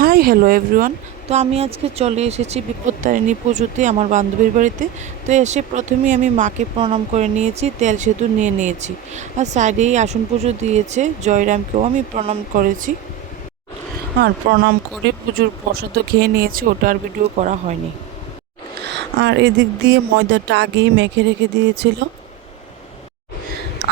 Hi hello everyone. তো আমি আজকে চলে এসেছি বিপত্তারিণী পুজোতে আমার বান্ধবীর বাড়িতে। তো এসে প্রথমেই আমি মাকে প্রণাম করে নিয়েছি, তেল সিঁদুর নিয়ে নিয়েছি। আর সাইডেই আসন পুজো দিয়েছে, জয়রামকেও আমি প্রণাম করেছি। আর প্রণাম করে পুজোর প্রসাদও খেয়ে নিয়েছি, ওটা আর ভিডিও করা হয়নি। আর এদিক দিয়ে ময়দাটা আগেই মেখে রেখে দিয়েছিল।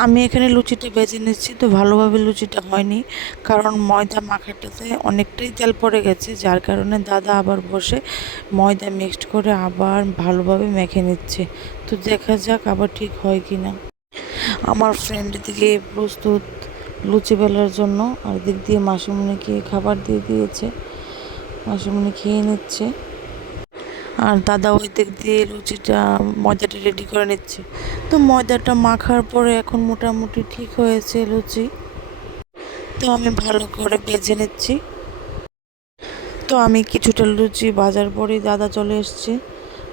আমি এখানে লুচিটা ভেজে নিচ্ছি, তো ভালোভাবে লুচিটা হয়নি, কারণ ময়দা মাখাটাতে অনেকটাই তেল পড়ে গেছে, যার কারণে দাদা আবার বসে ময়দা মিক্সড করে আবার ভালোভাবে মেখে নিচ্ছে। তো দেখা যাক আবার ঠিক হয় কি না। আমার ফ্রেন্ড দিকে প্রস্তুত লুচি বেলার জন্য, আর দিক দিয়ে মাসিমণিকে খাবার দিয়ে দিয়েছে, মাসিমণি খেয়ে নিচ্ছে। আর দাদা ওই দিক দিয়ে লুচিটা ময়দাটা রেডি করে নিচ্ছে। তো ময়দাটা মাখার পরে এখন মোটামুটি ঠিক হয়েছে লুচি। তো আমি ভালো করে ভেজে নিচ্ছি। তো আমি কিছুটা লুচি ভাজার পরেই দাদা চলে এসছে।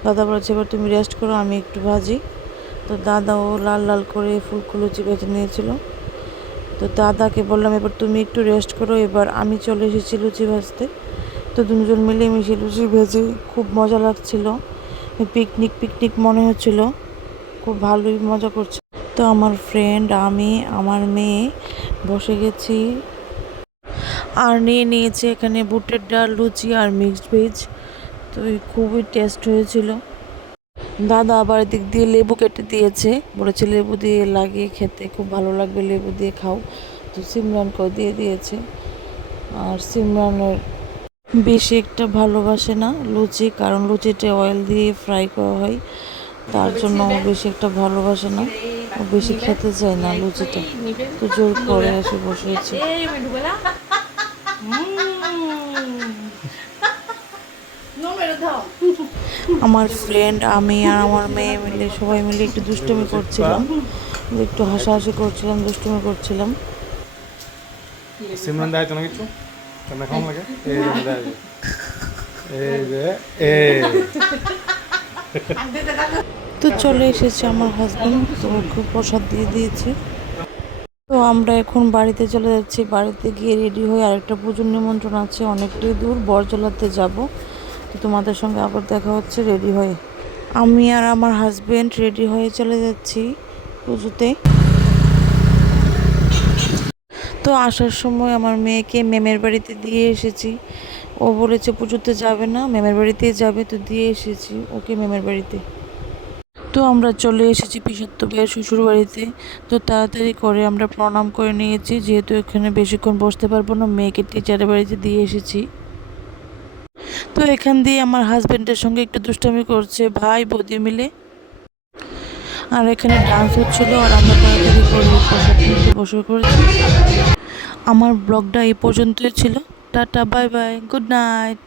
দাদা বলছে এবার তুমি রেস্ট করো, আমি একটু ভাজি। তো দাদাও লাল লাল করে ফুলকো লুচি ভেজে নিয়েছিল। তো দাদাকে বললাম এবার তুমি একটু রেস্ট করো, এবার আমি চলে এসেছি লুচি ভাজতে। তো দুজন মিলেমিশে লুচি ভেজে খুব মজা লাগছিল, পিকনিক পিকনিক মনে হচ্ছিল, খুব ভালোই মজা করছে। তো আমার ফ্রেন্ড, আমি, আমার মেয়ে বসে গেছি। আর নিয়ে নিয়েছে এখানে বুটের ডাল, লুচি আর মিক্সড ভেজ। তো খুবই টেস্ট হয়েছিল। দাদা আবার দিক দিয়ে লেবু কেটে দিয়েছে, বলেছে লেবু দিয়ে লাগিয়ে খেতে খুব ভালো লাগবে, লেবু দিয়ে খাও। তো সিমরানকেও দিয়ে দিয়েছে। আর সিমরানের বেশি একটা ভালোবাসে না লুচি, কারণ লুচিটা অয়েল দিয়ে ফ্রাই করা হয়, তার জন্য ও বেশি একটা ভালোবাসে না, ও বেশি খেতে চায় না লুচিটা। তো জোর করে এসে বসেছে। আমার ফ্রেন্ড, আমি আর আমার মেয়ে মিলে সবাই মিলে একটু দুষ্টুমি করছিলাম, একটু হাসাহাসি করছিলাম, দুষ্টুমি করছিলাম। সিমরান দেয় তো না কিছু কেমন কেমন লাগে এই যে তো চলে এসেছে আমার হাজবেন্ড, তো ওকে প্রসাদ দিয়ে দিয়েছি। তো আমরা এখন বাড়িতে চলে যাচ্ছি। বাড়িতে গিয়ে রেডি হয়ে আরেকটা পুজোর নিমন্ত্রণ আছে, অনেকটাই দূর, বরজলাতে যাব। তো তোমাদের সঙ্গে আবার দেখা হচ্ছে রেডি হয়ে। আমি আর আমার হাজবেন্ড রেডি হয়ে চলে যাচ্ছি পুজোতে। তো আসার সময় আমার মেয়েকে মেমের বাড়িতে দিয়ে এসেছি। ও বলেছে পুজোতে যাবে না, মেমের বাড়িতেই যাবে, তো দিয়ে এসেছি ওকে মেমের বাড়িতে। তো আমরা চলে এসেছি পিসত্ব ভাইয়ের শ্বশুর বাড়িতে। তো তাড়াতাড়ি করে আমরা প্রণাম করে নিয়েছি, যেহেতু এখানে বেশিক্ষণ বসতে পারবো না, মেয়েকে টিচারের বাড়িতে দিয়ে এসেছি। তো এখান দিয়ে আমার হাজব্যান্ডের সঙ্গে একটু দুষ্টামি করছে ভাই বৌদি মিলে। আর এখানে ডান্স হচ্ছিল, আর আমরা তাড়াতাড়ি করে প্রসাদ নিতে বসে করেছি। আমার ব্লগটা এই পর্যন্তই ছিল। Tata, bye bye, good night.